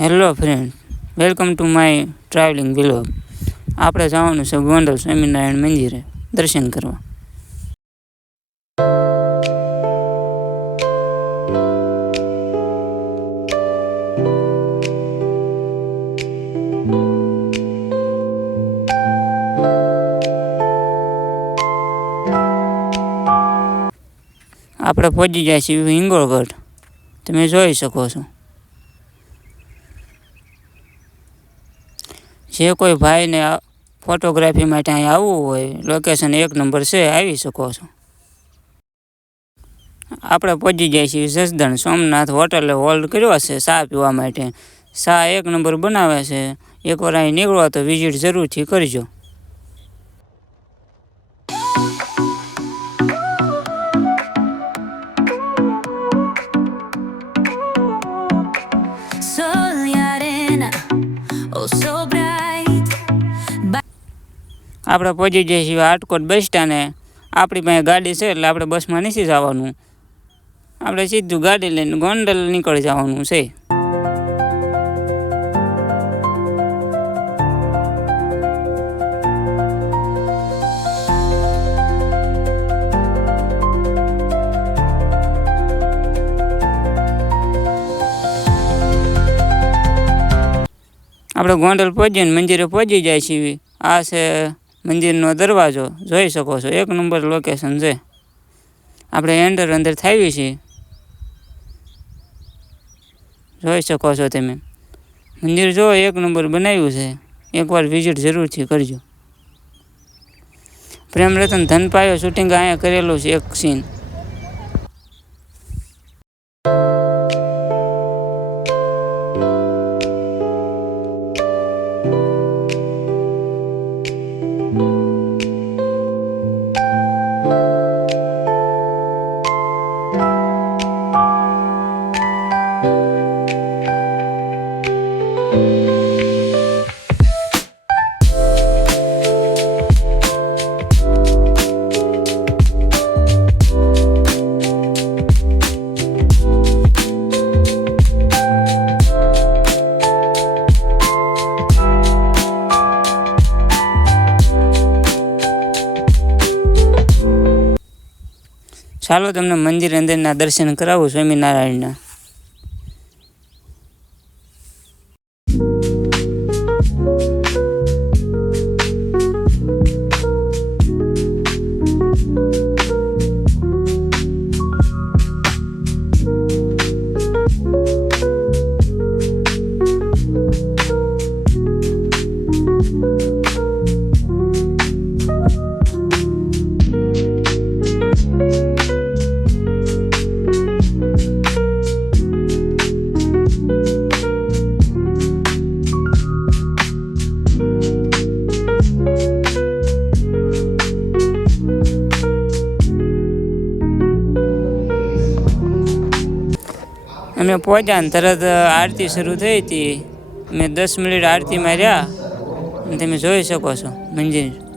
Hello friend, welcome to my travelling vlog. આપણે જવાનું છે ગોંડલ સ્વામિનારાયણ મંદિરે દર્શન કરવા. આપણે પહોંચી જાય છીએ હિંગોળગઢ. તમે જોઈ શકો છો. જે કોઈ ભાઈને ફોટોગ્રાફી માટે અહીં આવવું હોય, લોકેશન 1 નંબર છે, આવી શકો છો. આપણે પહોંચી જાય છીએ જસદણ સોમનાથ હોટલે હોલ્ડ કર્યો છે ચા પીવા માટે. ચા 1 નંબર બનાવે છે. એકવાર અહીં નીકળો તો વિઝિટ જરૂરથી કરજો. આપણે પહોંચી જઈએ છીએ રાજકોટ બસ સ્ટેન્ડે. આપણી પાસે ગાડી છે એટલે આપણે બસમાં નથી જવાનું. આપણે સીધું ગાડી લઈને ગોંડલ નીકળી જવાનું છે. આપણે ગોંડલ પહોંચીને મંદિરે પહોંચી જાય છીએ. આ છે મંદિરનો દરવાજો, જોઈ શકો છો. 1 નંબર લોકેશન છે. આપણે અંદર થાવી છીએ, જોઈ શકો છો તમે. મંદિર જો 1 નંબર બનાવ્યું છે. એકવાર વિઝિટ જરૂરથી કરજો. પ્રેમ રતન ધન પાયો શૂટિંગ અહીંયા કરેલું છે એક સીન. ચાલો તમને મંદિર અંદરના દર્શન કરાવું સ્વામિનારાયણના. અમે પહોંચ્યા ને તરત આરતી શરૂ થઈ હતી. અમે 10 મિનિટ આરતીમાં રહ્યા. તમે જોઈ શકો છો મંદિર.